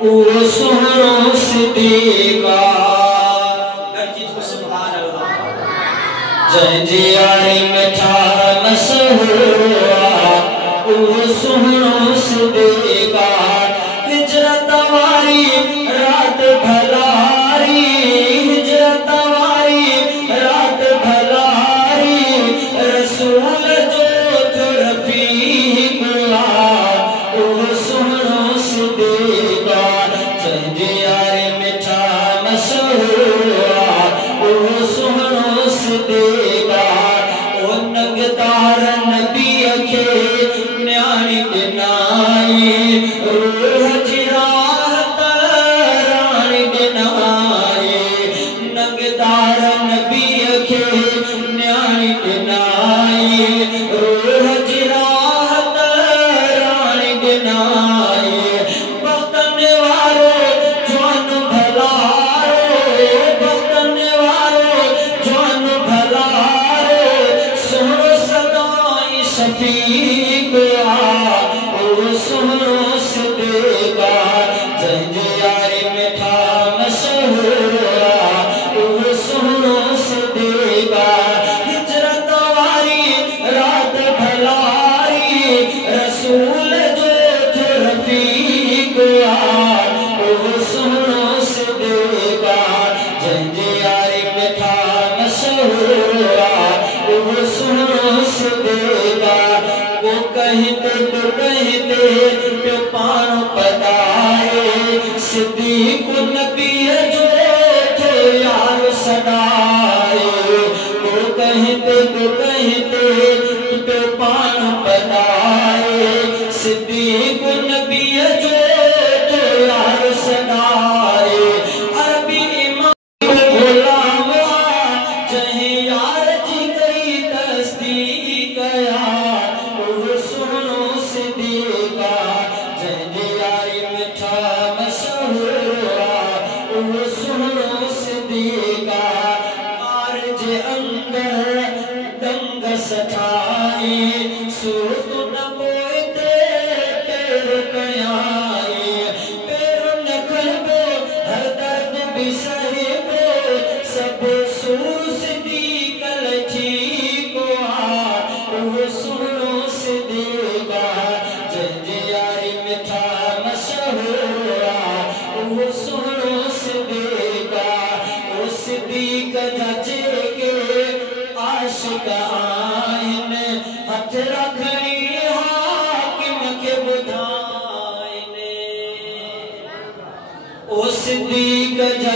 ओ सुहरो सिद्दीका हर चीज को सुभान अल्लाह जंहिंजी यारी मिठा मशहूरा ओ सुहरो सिद्दीका हिजरत वारी रात भलारी हिजरत वारी रात भलारी रसूल जो रफीक ओ सुहरो सिद्दीका जंहिंजी यारी मिठा मशहूरा ओ सुहरो सिद्दीका ओ नंगदार नबी खे न्याणी ॾिनाई रूह जी राहत राणी ॾिनाई नंगदार नबी खे न्याणी ॾिनाई रूह जी राहत राणी ॾिनाई बख़्तन वारो जवान भलारो बख़्तन वारो जवान भलारो सुहरो सदाई शफीक ओ सुहरो सिद्दीका जंहिंजी यारी मिठा मशहूरा ओ सुहरो सिद्दीका हिजरत वारी रात भलारी रसूल जो रफीक ओ सुहरो सिद्दीका जंहिंजी यारी मिठा मशहूरा ओ सुहरो सिद्दीका वो कहते तो कहते तो पाण पधारे सिद्दीक नबी जो थे यार सदाए वो कहते तो कहते तो पाण पधारे सिद्दीक नबी जो थे यार सदाए अरबी इमाम गुलाम जहीं यार जी कई तस्दीक कया ओ सुहरो सिद्दीका जंहिंजी यारी मिठा मशहूरा ओ सुहरो सिद्दीका कार जे अंदर दंग सठाई सूरत न पोइते पैर कयाई पैर न खलबो हर दर्द भी सहिबो सब सूर सिद्दीक ठीक ओ सुहरो सिद्दीका जंहिंजी यारी मिठा मशहूरा ओ सुहरो सिद्दीका ओ सिद्दीक जा जेके आशिक आहिनि हथ रखणी हाकिम खे ॿुधाइनि ओ सिद्दीक जा